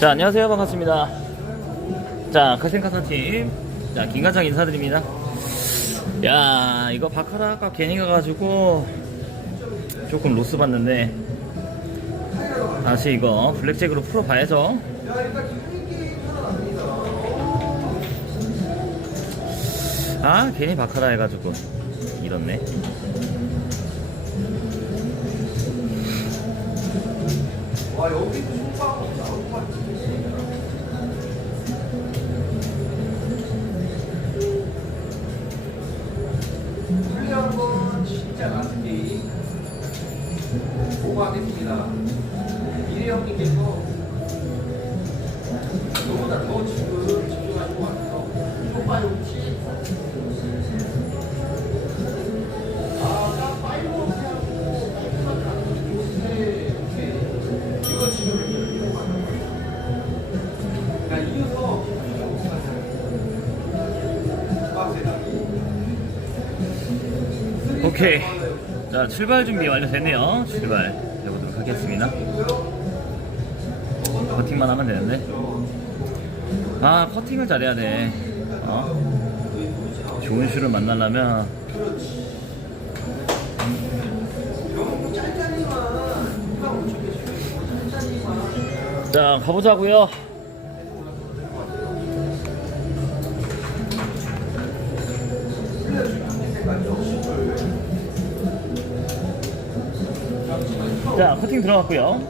자, 안녕하세요. 반갑습니다. 자, 카센카사팀. 자, 김과장 인사드립니다. 야, 이거 바카라 아까 괜히 가가지고 조금 로스 봤는데 다시 이거 블랙잭으로 풀어봐야죠. 아, 괜히 바카라 해가지고 이렇네. 플 레이한 건 진짜 같은 게임 보고하겠습니다. 형님께서 오케이. 자, 출발 준비 완료됐네요. 출발 해보도록 하겠습니다. 퍼팅만 하면 되는데. 아, 퍼팅을 잘해야 돼. 어? 좋은 슈를 만나려면. 자, 가보자고요. 자, 퍼팅 들어갔고요.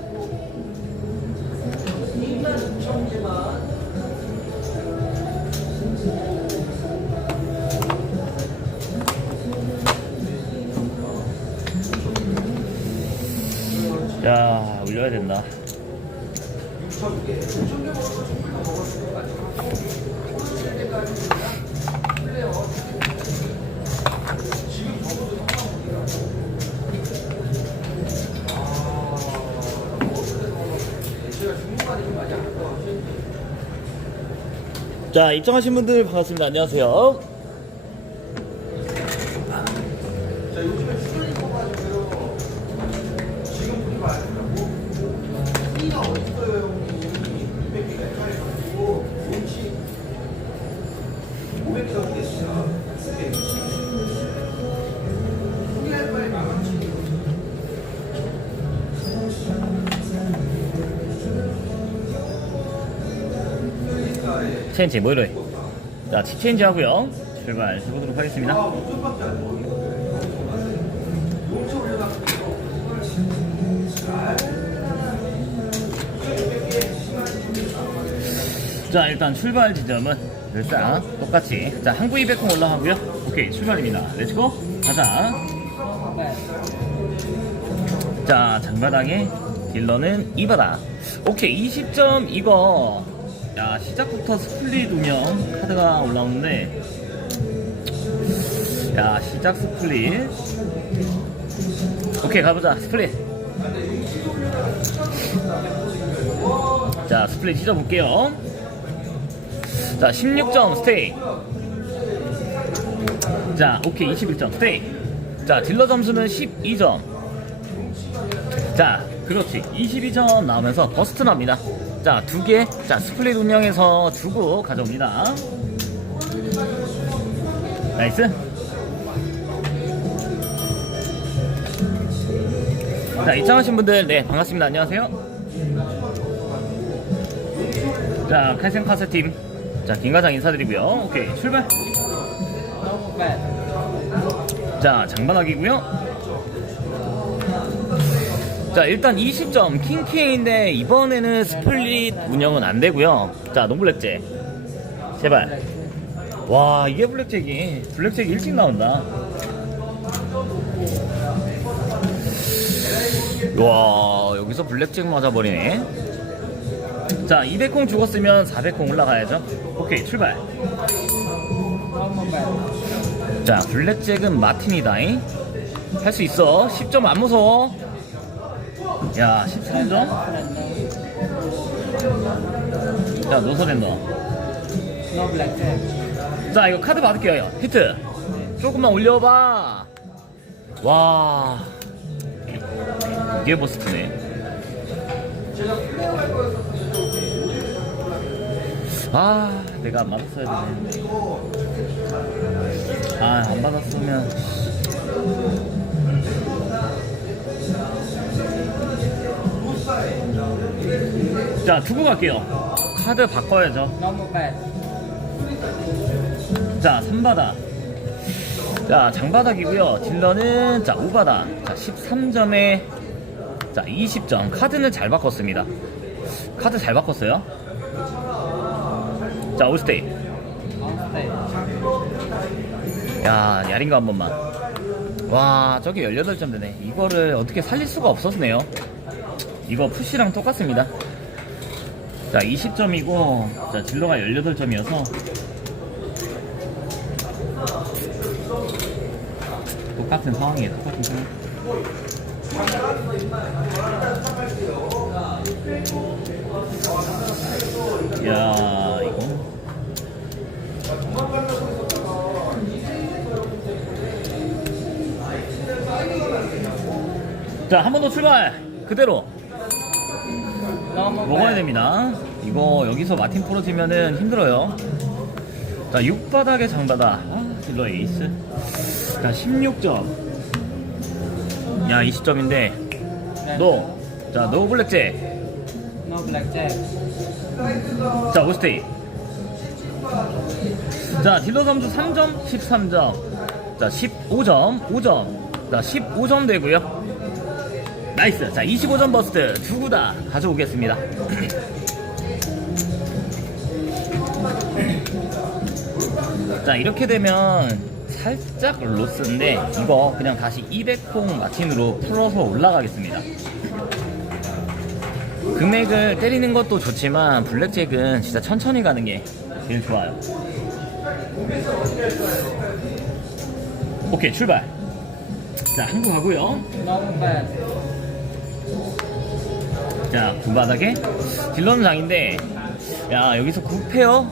자, 올려야 된다. 자, 입장하신 분들 반갑습니다. 안녕하세요. 그러니까, 체인지 뭐 이래? 자, 칩 체인지 하고요. 출발 해보도록 하겠습니다. 자, 일단 출발 지점은 늘상 똑같이. 자, 항구 200콩 올라가고요. 오케이, 출발입니다. 렛츠고. 가자. 자, 장바닥에 딜러는 이바다. 오케이, 20점 이거. 야, 시작부터 스플릿 운영 카드가 올라오는데. 야, 시작 스플릿. 오케이, 가보자. 스플릿. 자, 스플릿 찢어볼게요. 자, 16점 스테이. 자, 오케이, 21점 스테이. 자, 딜러 점수는 12점. 자, 그렇지. 22점 나오면서 버스트 납니다. 자, 두 개. 자, 스플릿 운영해서 주고 가져옵니다. 나이스. 자, 입장하신 분들, 네, 반갑습니다. 안녕하세요. 자, 칼센 카세 팀. 자, 김과장 인사드리고요. 오케이, 출발. 자, 장반하기고요. 자, 일단 20점 킹케인데 이번에는 스플릿 운영은 안 되고요. 자, 노블랙잭. 제발. 와, 이게 블랙잭이 블랙잭 일찍 나온다. 와, 여기서 블랙잭 맞아버리네. 자, 200콩 죽었으면 400콩 올라가야죠. 오케이, 출발. 자, 블랙잭은 마틴이다잉. 할 수 있어. 10점 안 무서워. 야, 13점? 자, 노서랜더. No black tag. 자, 이거 카드 받을게요. 히트. 조금만 올려봐. 와. 이게 버스트네. 거였었어요. 아 내가 안 받았어야 되네 아안 받았으면 자 두고 갈게요. 카드 바꿔야죠. bad. 자 3바닥 자 장바닥이고요. 딜러는 자 5바닥 자 13점에 자 20점. 카드는 잘 바꿨습니다. 카드 잘 바꿨어요? 자 올스테이. 야 야린가 한 번만. 와 저게 18점 되네. 이거를 어떻게 살릴 수가 없었네요. 이거 푸시랑 똑같습니다 자 20점이고 자 딜러가 18점이어서 똑같은 상황이에요 똑같은 상황. 야 이거 자, 한 번 더 출발! 그대로 먹어야 bad. 됩니다. 이거 여기서 마틴 풀어지면은 힘들어요. 자, 6바닥의 장바닥. 아, 딜러 에이스. 자, 16점. 야, 20점인데. 노. 자, 노 블랙잭. No blackjack. 자, 오스테이. 자, 딜러 점수 3점, 13점. 자, 15점, 5점. 자, 15점 되고요. 나이스. 자, 25점 버스트 두 구 다 가져오겠습니다. 자, 이렇게 되면 살짝 로스인데 이거 그냥 다시 200콩 마틴으로 풀어서 올라가겠습니다. 금액을 때리는 것도 좋지만 블랙잭은 진짜 천천히 가는 게 제일 좋아요. 오케이 출발. 자 한국 가고요. 자 구바닥에 딜러는 장인데 야 여기서 9페어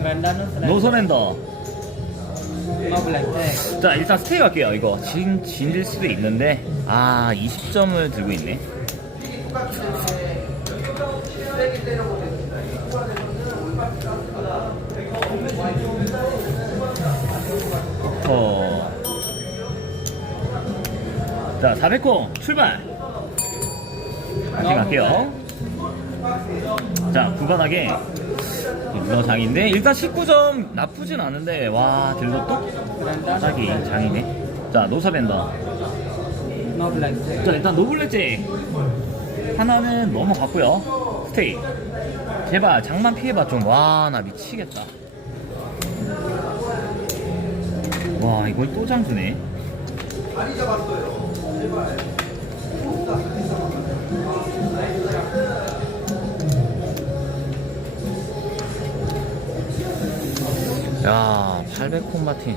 Random surrender. 노 서렌더. No blackjack. 자 일단 스테이 갈게요 이거 진 진일 수도 있는데 아 20점을 들고 있네. 어. 자, 400호 출발. 갈게요. 자, 구간하게 딜러 장인데 일단 19점 나쁘진 않은데 와 Random. 딱이 장이네. 자. No blackjack. 자, 일단 노블레잭 하나는 넘어갔고요. 스테이. 제발 장만 피해봐 좀. 와, 나 미치겠다. 와, 이걸 또 장주네. 야, 800콤 마틴.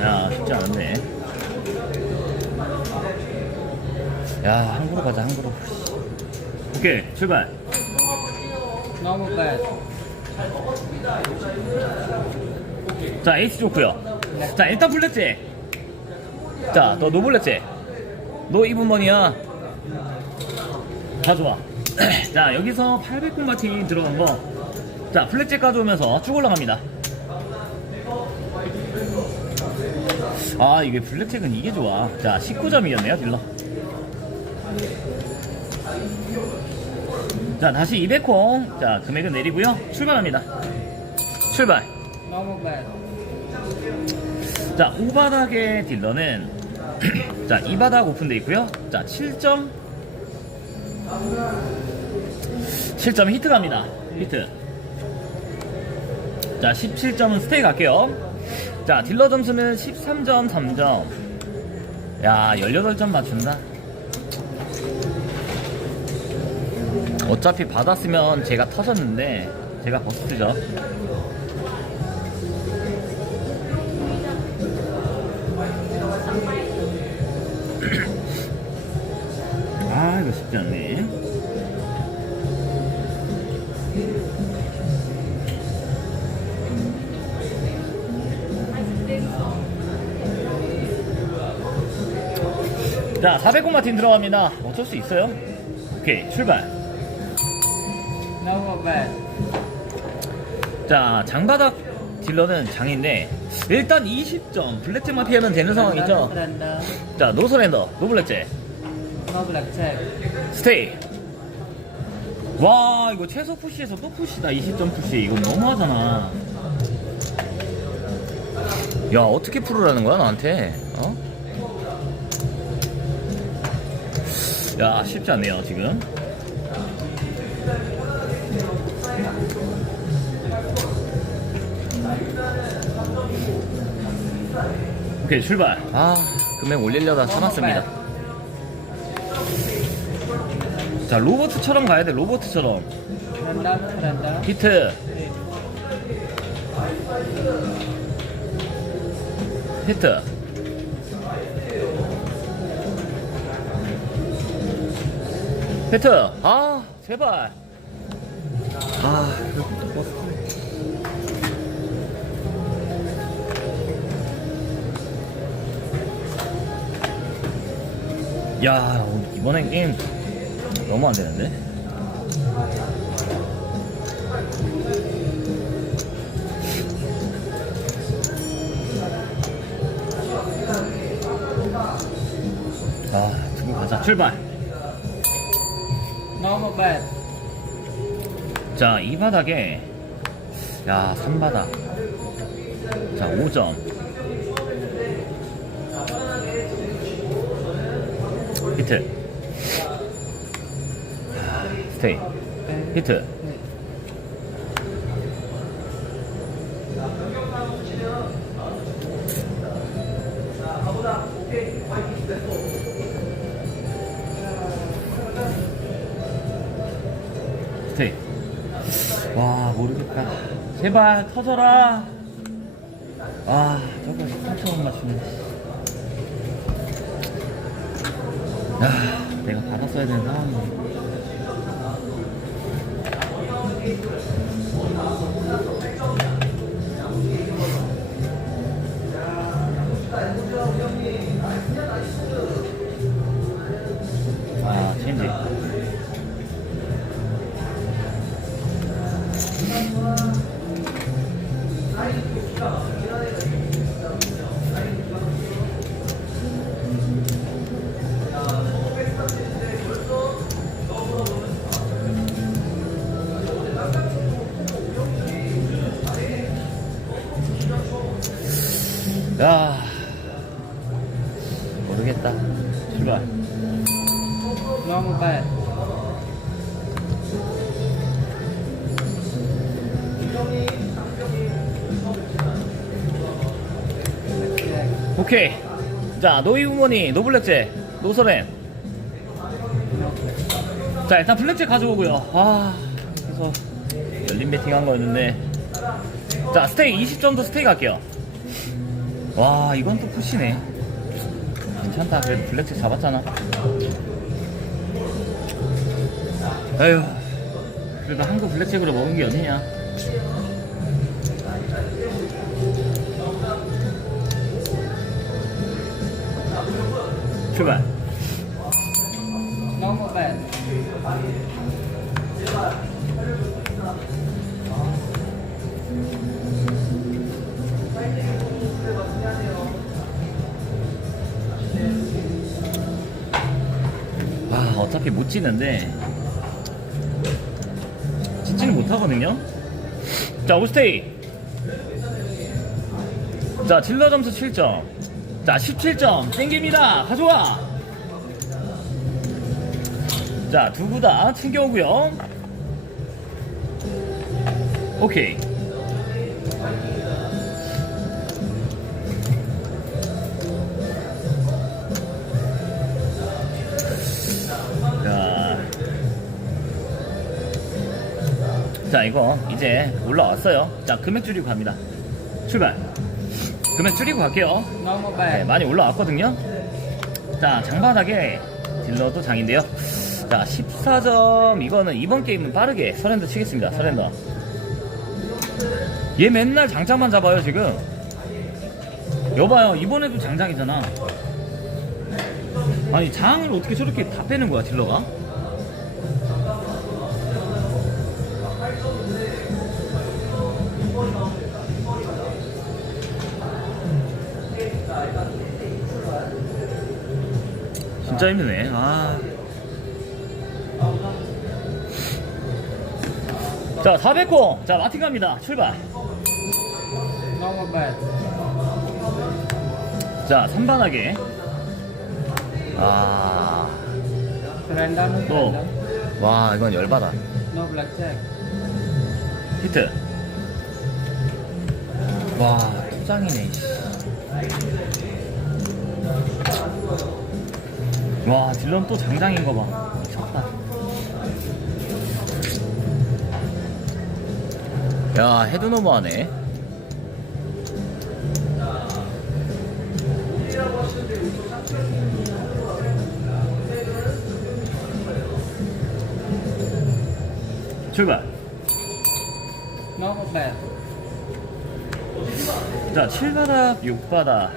야, 쉽지 않은데. 야, 항구로 가자, 항구로. 오케이, 출발. Bad. 자, 에이스 좋고요. 자, 일단 블랙잭. 자, 너 노블랙잭. 너 2분 번이야. 다 좋아. 자, 여기서 800분 마틴 들어간 거. 자, 블랙잭 가져오면서 쭉 올라갑니다. 아, 이게 블랙잭은 이게 좋아. 자, 19점이었네요, 딜러. 자, 다시 200콩. 자, 금액은 내리고요. 출발합니다. 출발. 자, 5바닥의 딜러는 자, 2바닥 오픈돼 있고요. 자, 7점 7점 히트 갑니다. 히트. 자, 17점은 스테이 갈게요. 자, 딜러 점수는 13점 3점. 야, 18점 맞춘다. 어차피 받았으면 제가 터졌는데 제가 버스트죠. 아 이거 쉽지 않네 자 400공 마틴 들어갑니다. 어쩔 수 있어요. 오케이 출발. 자 장바닥 딜러는 장인데 일단 20점. 블랙잭 마피아는 되는 상황이죠? Surrender. 자 노서렌더 노블랙잭 Blackjack. 스테이. 와 이거 최소 푸시에서 또 푸시다. 20점 푸시. 이거 너무하잖아. 야 어떻게 풀으라는 거야 나한테? 어? 야 쉽지 않네요 지금. 오케이 출발. 아 금액 올리려다 참았습니다 자 로버트처럼 가야 돼 로버트처럼 Surrender. Surrender. 히트 히트 히트 아 제발 아 야, 이번엔 게임 너무 안 되는데? 아, 두고 가자. 출발. More bad. 자, 이 바닥에, 야, 3바닥. 자, 5점. 스테이. 히트. 스테이. 와, 모르겠다. 제발 터져라. 아, 저거 3천원 맞추네. 아, 내가 받았어야 되는 상황이네. 아, 모르겠다. 출발 bad. Blackjack. 오케이. 자 노이 부모니 노블랙잭 노서렌. 자 일단 블랙잭 가져오고요. 아 그래서 열린 배팅 한 거였는데. 자 스테이 20점도 스테이 갈게요. 와 이건 또 푸시네 괜찮다. 그래도 블랙잭 잡았잖아. 아휴. 그래도 한국 블랙잭으로 먹은 게 어디냐. 출발 아 어차피 못 지는데. 짓지는 못하거든요. 자 오스테이. 자 딜러 점수 7점. 자 17점. 땡깁니다. 가져와. 자 두구 다 챙겨오고요. 오케이 자 이거 이제 올라왔어요. 자 금액 줄이고 갑니다. 출발. 금액 줄이고 갈게요. 네. 많이 올라왔거든요. 자 장바닥에 딜러도 장인데요. 자 14점 이거는 이번 게임은 빠르게 서렌더 치겠습니다. 서렌더. 얘 맨날 장장만 잡아요 지금. 여봐요 이번에도 장장이잖아. 아니 장을 어떻게 저렇게 다 빼는 거야 딜러가? 진짜 힘드네. 아. 자, 400호. 자, 마틴 갑니다. 출발. 자, 3반하게. 아. 또. 와, 이건 열받아. 히트. 와, 투장이네. 씨. 와, 딜런 또 장장인 거 봐. 미쳤다. 야, 헤드 너무하네. 출발. 자, 7바닥, 6바닥,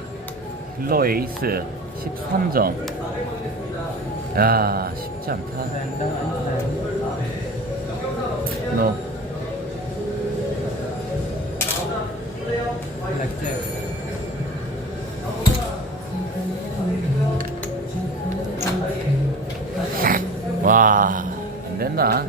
딜러 에이스, 13점. 야, 쉽지 않다. 너. 와, 안 된다.